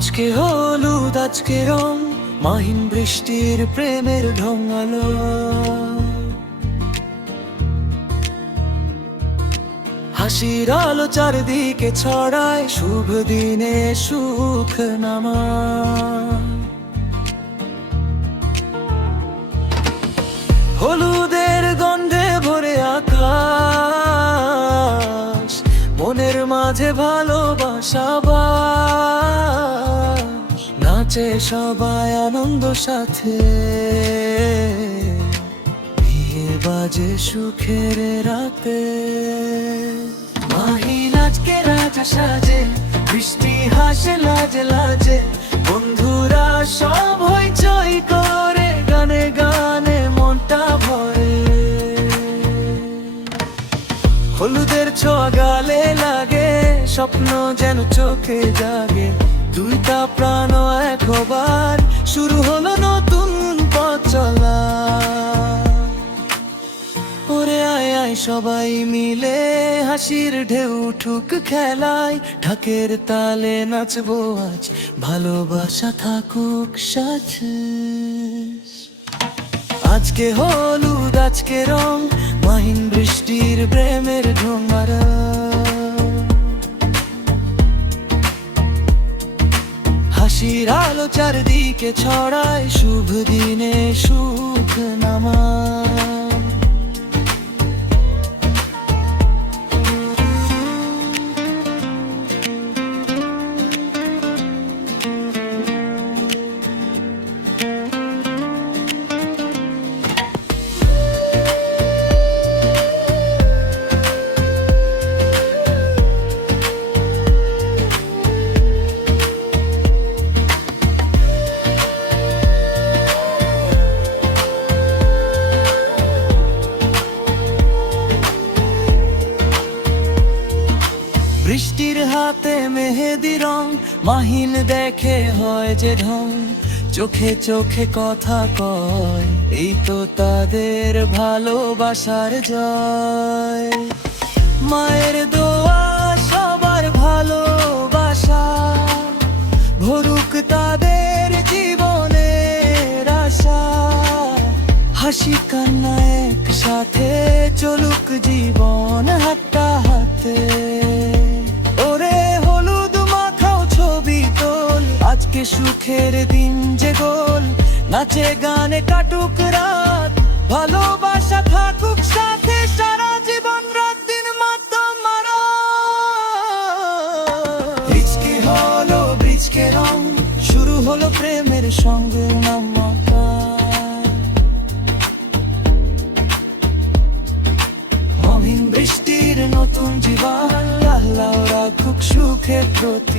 আজকে হলুদ আজকে রং, মাহিন বৃষ্টির প্রেমের ঢঙালো। হাসির আলো চারদিকে ছড়ায়, শুভ দিনে সুখ নামায়। হলুদের গন্ধে ভরে আকাশ, মনের মাঝে ভালোবাসা বাস। নাচে সবাই আনন্দ সাথে, বিয়ে বাজে সুখের রাতে। মাহিন আজকে রাজা সাজে, বৃষ্টি হাসে লাজে লাজে। বন্ধুরা সব হইচই করে, গানে গানে মনটা ভরে। হলুদের ছোঁয়া গালে লাগে, স্বপ্ন যেন চোখে জাগে। দুইটা প্রাণ এক হবার, শুরু হলো নতুন পথ চলা। ওরে আয় আয় সবাই মিলে, হাসির ঢেউ উঠুক খেলায়। ঢাকের তালে নাচবো আজ, ভালোবাসা থাকুক সাথে। আজকে হলুদ আজকে রং, মাহিন বৃষ্টির প্রেমের ঢোঙারা। হাসির আলো চারদিকে ছড়ায়, শুভ দিনে সুখ নামায়। বৃষ্টির হাতে মেহেদি রং, মাহিন দেখে হয় যে ঢং। চোখে চোখে কথা কয়, এই তো তাদের ভালোবাসার জয়। মায়ের দোয়া সবার ভালোবাসা, ভরুক তাদের জীবনের আশা। হাসি কান্না একসাথে, চলুক জীবন হাঁটা হাতে। আজকে সুখের দিন যে গোল, নাচে গানে কাটুক রাত। ভালোবাসা থাকুক সাথে, সারা জীবন রাত দিন মত মারো। বৃষ্টি হলো বৃষ্কে রং, শুরু হলো প্রেমের সঙ্গে নামাকা। মাহিন বৃষ্টির নতুন জীবন, আল্লাহ রাখুক সুখের প্রতি।